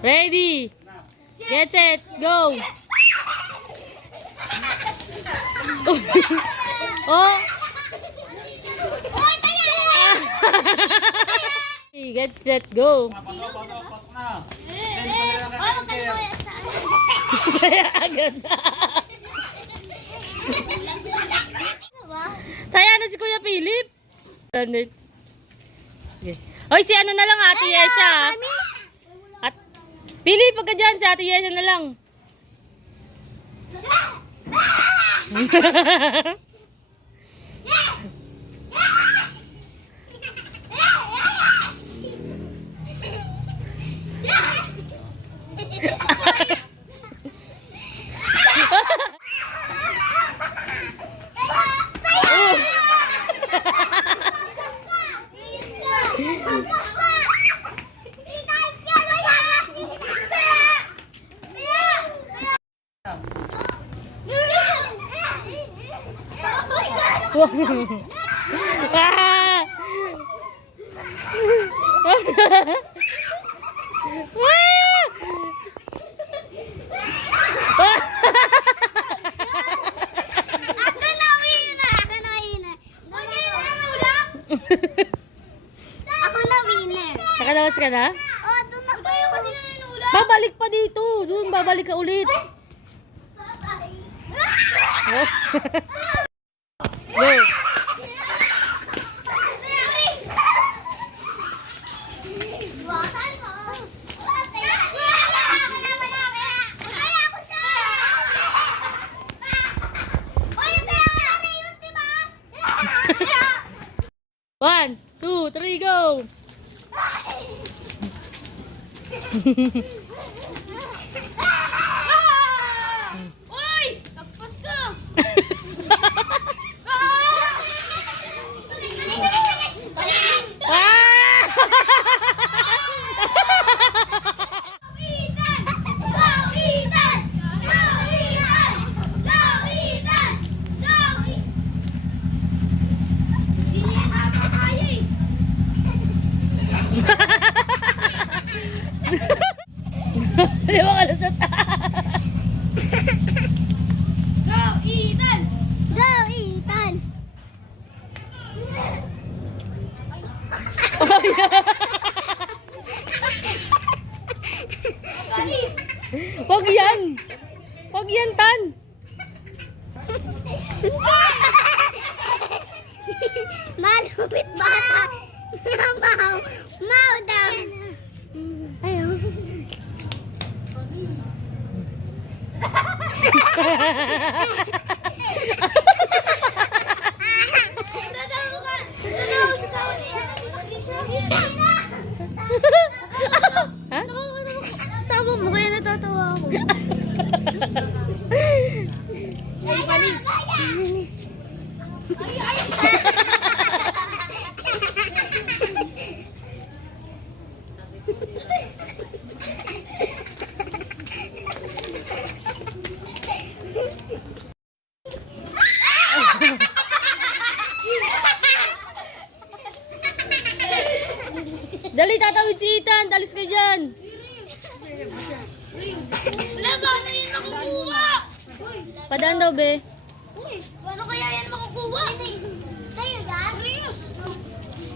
Ready. Get set. Go. Oh. Get set. Go. Kaya agad na. Taya na si Kuya Philip. Okay. Oy, si ano na lang, Ate Yesha. At Philip, pagka dyan, si Ate Yesha na lang. Ah! Ako na winner. Nakalawas ka na? Oh, doon na tayo kasi nanunula. Babalik pa dito. Doon, babalik ka ulit. Go. One, two, three, go. Uy! Tagpas ka! Di ba kalusot? Go, Ethan! Go, Ethan! Wag yan. Wag yan, Tan. Malupit bata. Mau. Mau daw. Ayaw. Ha? Tawa mo kaya natatawa ako. Ay, palis. Dali, tatawid si Ethan. Dalis ka dyan. Wala ba na yun makukuha? Padaan daw, be. Uy, paano kaya yan makukuha? Sa'yo yan? Serious?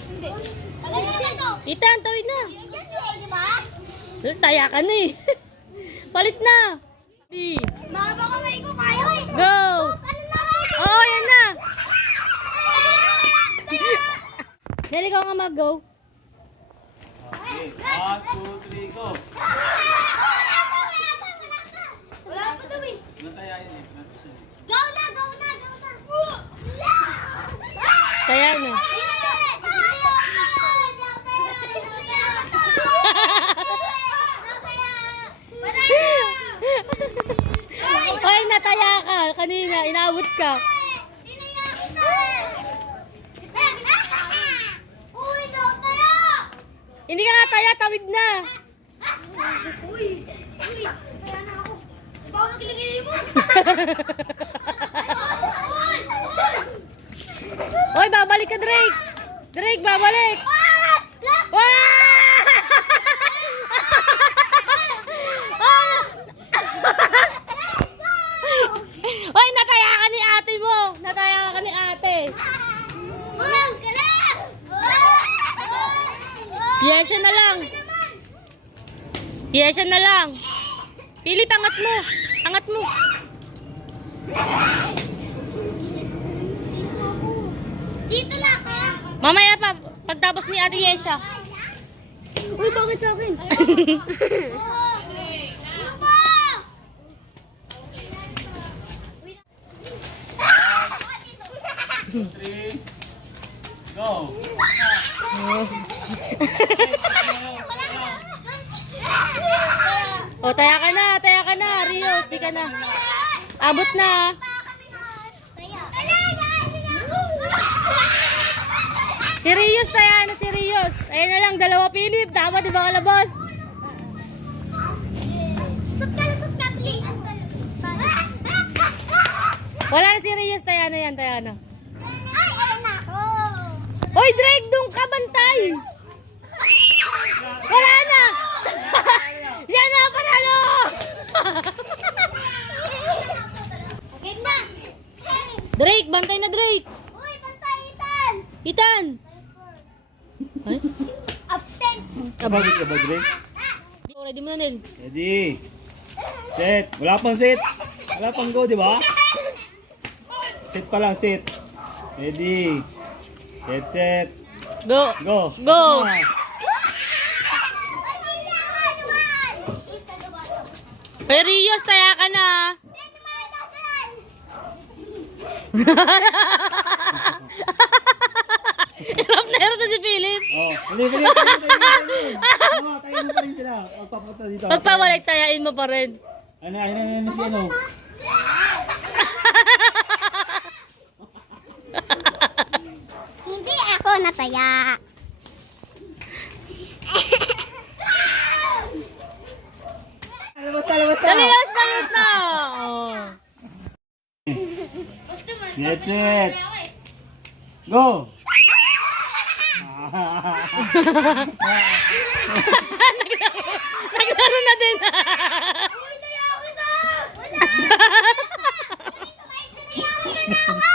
Hindi. Ano naman to? Ethan, tawid na. Yes, di ba? Taya ka na eh. Palit na. Di. Mahaba ka may ko kaya. Go. Ano na? Oo, yan na. Dali ka nga mag-go. Okay, 1, 2, 3, go! Wala pa daw eh. Natayain eh, Francis. Go na, go na, go na. Taya na. Hoy, nataya ka. Kanina, inabot ka. Hindi ka nga taya, tawid na. Uy! Uy! Kaya na ako. Bawal ang kiligilin mo! Uy! Uy! Hoy, babalik ka, Drake. Drake, babalik. Ah! Wow! Yesha na lang. Philip, angat mo. Angat mo. Dito na ako. Mamaya pa, pagtapos ni Ate Yesha. Uy, bakit sa akin? Ano ba? Three, go! O, taya ka na, Rios, di ka na. Abot na. Si Rios, taya na si Rios. Ayan na lang, dalawa Philip. Dapat di ba kalabas? Wala na si Rios, taya na yan, taya na. Ay, ayun na ako. Hoy, Drake, doon ka bantay. Wala na. Yan na, panalo. Okay na. Drake, bantay na Drake. Uy, pantay, Ethan. Ethan. Ay? Absent. Kabagit ka ba, Drake? Ready mo na din. Ready. Set. Wala pang set. Wala pang go, di ba? Set pa lang, set. Ready. Set, set. Go. Go. Go. Ah. Hoy, Rios, taya ka na. Hirap na hirap na si Philip. Oh, bali. Tama, tayo mo pa rin sila. Pagpapunta dito. Pagpawalay, tayain mo pa rin. Ano si ano? Hindi ako nataya. Labas na. Dalios, dalios na. Oh. Set, set. Go. Naglaro na din. Uy, naya kita! Wala! Dito kayo sinayaw na ako!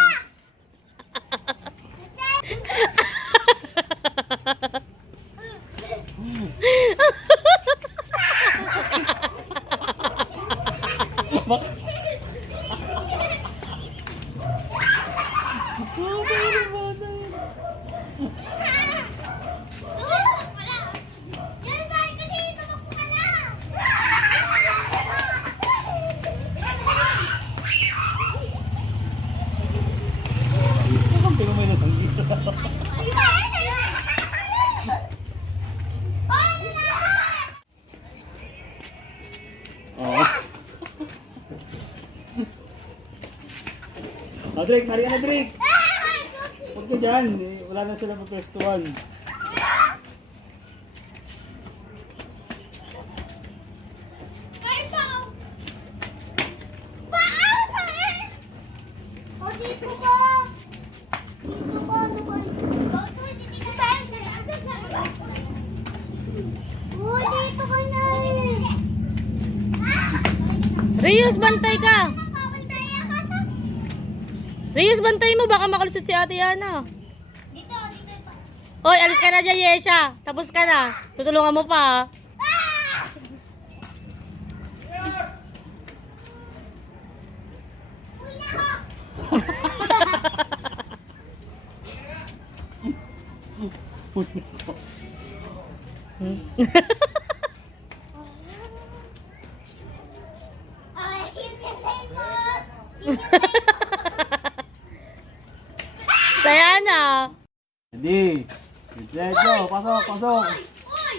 Yan tayo ka dito! Tumakbo ka na! Tingnan mo yung dito. Oh. Oh, Drake, sari ka na, Drake. Huwag ka dyan. Wala na sila magpestuhan. O, dito ko! Dito ko, ano ba? Dito, dito tayo. Uy, dito ka na eh. Rios, bantay ka. Papabantaya ka sa... Rios, bantay mo. Baka makalusot si Ate Yana. Dito, dito pa. Hoy, alis ka na dyan, Yesha. Tapos ka na. Tutulungan mo pa. Uy, nako! Ay, hinintay mo! Taya na. Ready. Set, go. Pasok, pasok. Uy!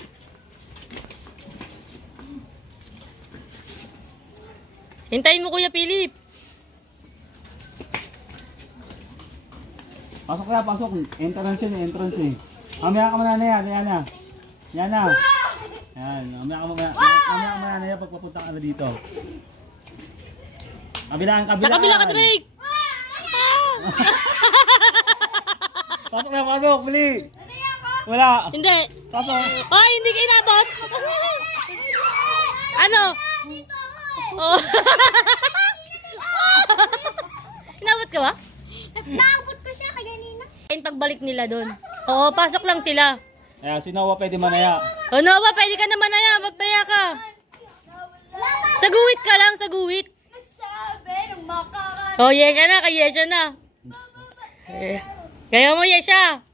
Hintayin mo, Kuya Philip. Pasok na, pasok. Entrance yun, entrance eh. Mamaya ka muna na yan, yan na. Yan na. Yan, mamaya ka muna na yan pagpapunta ka na dito. Kabilaan, kabilaan. Sa kabila ka, Drake. Pasok na, pasok, bili. Wala. Hindi. Pasok. Hoy, hindi ka inabot. Ano? Dito ako eh! Oh. Inabot ka ba? Nagtakot ko siya kaganina. Ayun, pagbalik nila doon. Oo, pasok lang sila. Kaya si Noah pwede manaya. O, Noah, pwede ka naman na yan. Magtaya ka. Oh, Yesha na. Kay Yesha na. Kaya mo, Yesha.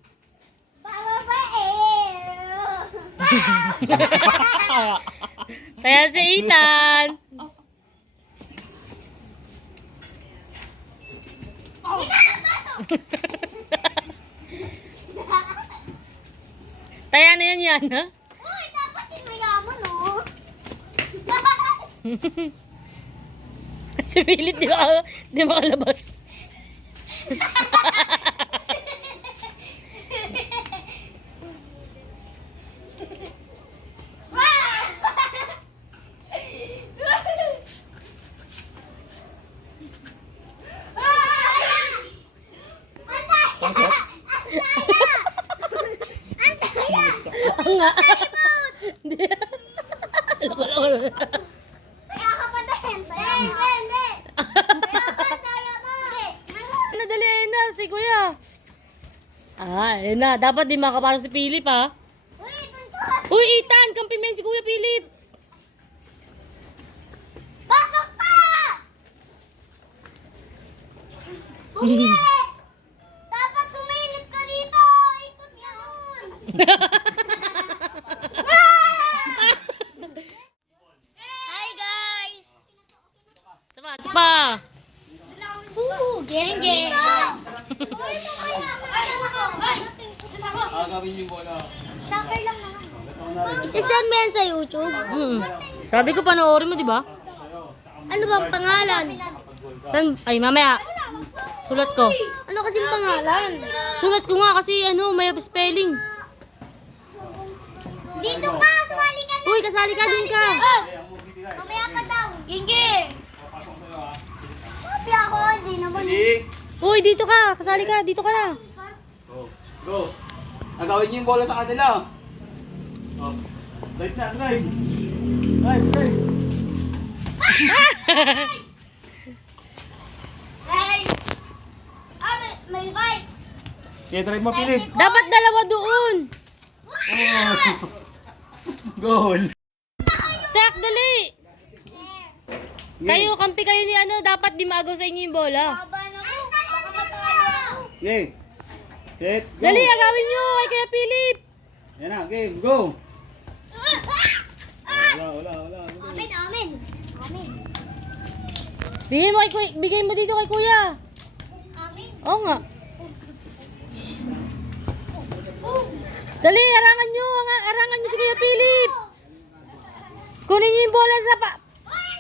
Kaya si Ethan. Taya na yan, ha? Uy, dapat yung mayaman, oh. Si Philip, di makalabas. Pasok. Nga. Hindi. Loko. Kaya ka pa din. Hindi. Nadali, ayun na, si Kuya. Ayun na. Dapat di makapasok si Philip, ha? Uy, Ethan! Kampi mo yan si Kuya Philip! Pasok pa! Hindi! Dapat sumilip ka dito! Ikot ka dun! Hi guys! Sapa! Geng geng! Agawin yung bola. Soccer lang naman. Isasend mo yan sa YouTube? Sabi ko panoorin mo, di ba? Ano bang pangalan? San? Ay, mamaya. Sulat ko. Ano kasing pangalan? Sulat ko nga kasi may spelling. Dito ka! Sumali ka na! Uy, kasali ka din ka. Mamaya ka daw! Gingi! Papi ako, hindi naman. Uy, dito ka. Kasali ka. Dito ka na. Go. Go. Agawin niyo yung bola sa kanila. Oh. Drive na, drive. Drive. Hey! May bike! Okay, drive mo, Philip. Dapat dalawa doon. Oh. Goal. Sak, dali. Kayo, kampi kayo ni ano. Dapat di maagaw sa inyo yung bola. Laban ako! Baka matalo ako! Okay. Set, go. Dali, agawin nyo. Ay, Kuya Philip. Yan na, game, go. Wala. Amin! Bigay mo dito kay Kuya. Amin! Oo nga. Dali, arangan nyo. Arangan nyo si Kuya Philip. Kunin nyo yung bola sa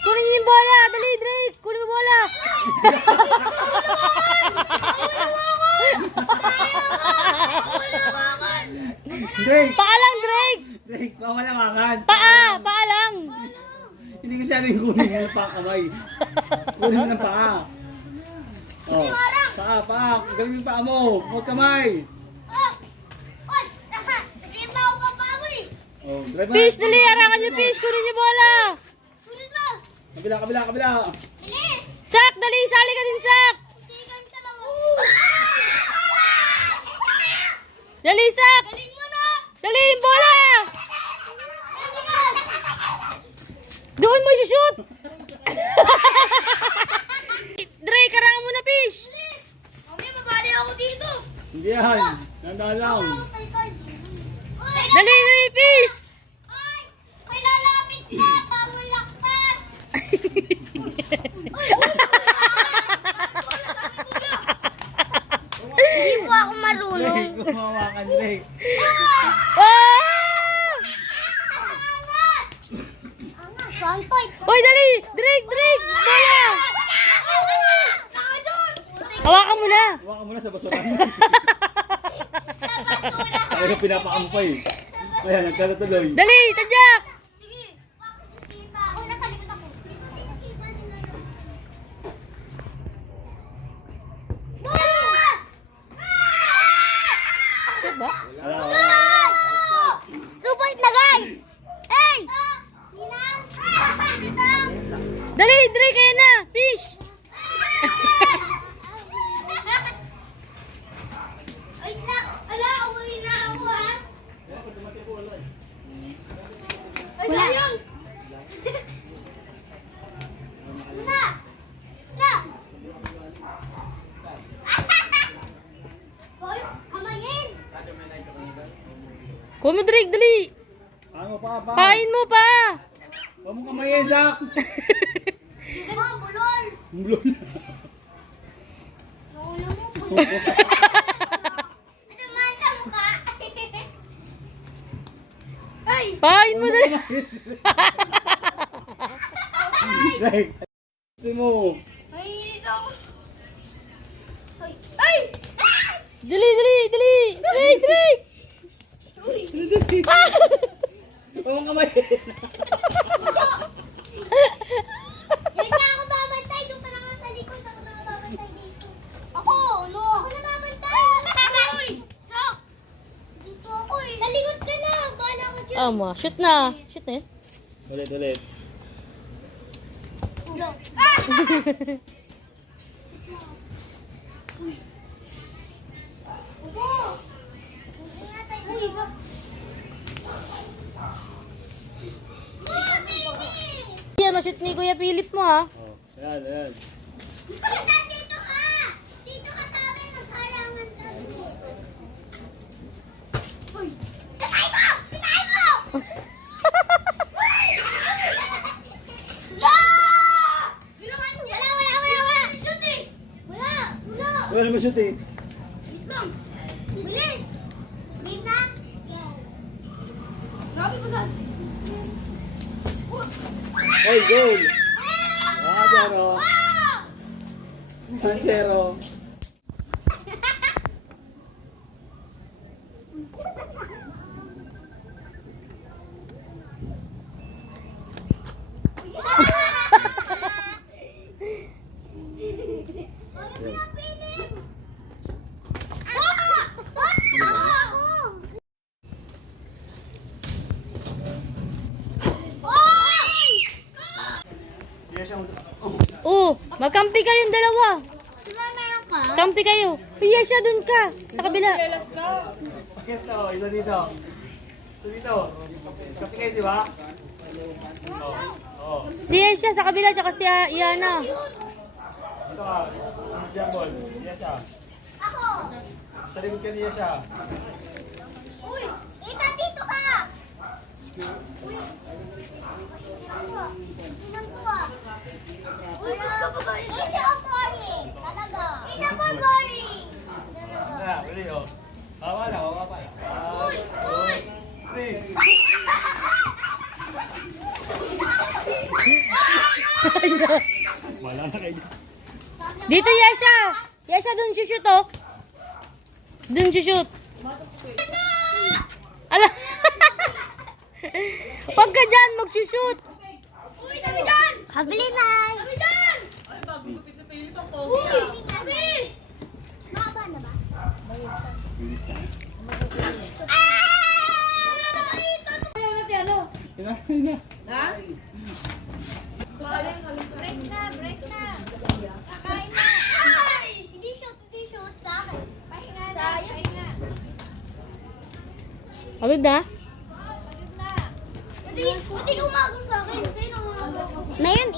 Kunin nyo yung bola. Dali, Drake. Kunin mo bola. Drake! Paa lang, Drake. Drake, bawal hawakan. Paa lang. Hindi ko sabi kunin mo ng paa kamay. Kunin mo ng paa. Oh. Paa. Gawin yung paa mo. Huwag kamay. Kasi ako papawi! Oh, drive Fish, dali, arangan nyo, Fish. Kunin nyo bola. Sunod lang! Kabila. Bilis! Sak, dali, sali ka din, Sak. Sigan ka lang! Dali, Sak. Galing mo na! Dali, yung bola. Doon mo shoot. Drake, arangan mo na, Fish. Mami, mabali ako dito! Hindi yan. Nandaan lang. Dali, Fish. Ay! May lalapit ka! Pamulakpas! Hindi po ako marunong. Drake, kumawakan, Drake. Ah! Santoy! Hoy, dali. Drake, bola. Hawakan mo na. Hawakan mo na sa basuran. Kaya pinapaka mo pa eh. Ayan, nagkatuloy. Dali, tadyak. Sige! Sipa ako! Nasa likod ako! Dito sipa nila. Diba? Wala. 2 point na guys! Hey! Ninang! Dali, Drake, kaya na. Fish. Wait lang! Ala, uwi na ako ha! Ay, sayang! Una! Na! Pumidrig, dali. Ano pa, pa? Pain mo pa. Huwag mo kamay, Zach. Sige mo, bulol. Bulol. Naulo mo, bulol. Ano man sa mukha? Ay! Pain mo, dali. Like, gusto mo. Ay, ito. Ay! Ay! Ah! Dali, dali, dali. Dali, dali. Huwag mo kamay. Diyan na ako babantay. Doon ka lang sa likod. Ako na babantay dito. Ako! No! Ako na babantay! Uy! Sok! Dito ako eh. Sa likod ka na. Bala ko dyan. Shoot na. Shoot na yun. Ulit, ulit. Ulo. Ah! Upo! Uy, sok! Yan, ma-shoot ni Kuya Pilit mo ha. Oh, ayan, ayan. Dito ka! Dito ka sa amin. Magharangan ka. Uy! Tatay mo! Tatay mo! Wala! Shoot eh! Wala! Wala! Wala naman shoot eh. Wait lang! Bilis! Wait na! Grabe ko saan! Oy, goal! 1-0. 1-0. Magkampi kayong dalawa. Meron ka? Kampi kayo. Piya siya dun ka. Sa kabila. Ito, isa dito. Isa dito. Kasi kayo, di ba? Oh. Si Yesha sa kabila, tsaka si Iana. Ito ka. Diyan, ball. Diyan siya. Ako! Sa likod ka niya siya. Uy! Ita, dito ka! Uy! Sinang ko ah. Uy, gusto ko ba? Isa ang boring. Talaga. Isa for boring. Na, uli, oh. Hawa na, hawa pa. Uy! Uy! Three. Wala na kayo. Dito, Yesha. Yesha, dun shoot oh. Dun shoot. Ala. Pag ka dyan, mag-shoot. Uy, dami dyan! Kabili na! Dami dyan! Uy! Dami! Mahaba na ba? Ina, ina. Break na! Break na! Kakain na! Ay! Hindi shoot! Hindi shoot! Sa akin! Pahinga na! Pahinga! Pagod na? Pagod na! Pwede umagong sa akin! Sino umagong? Mayroon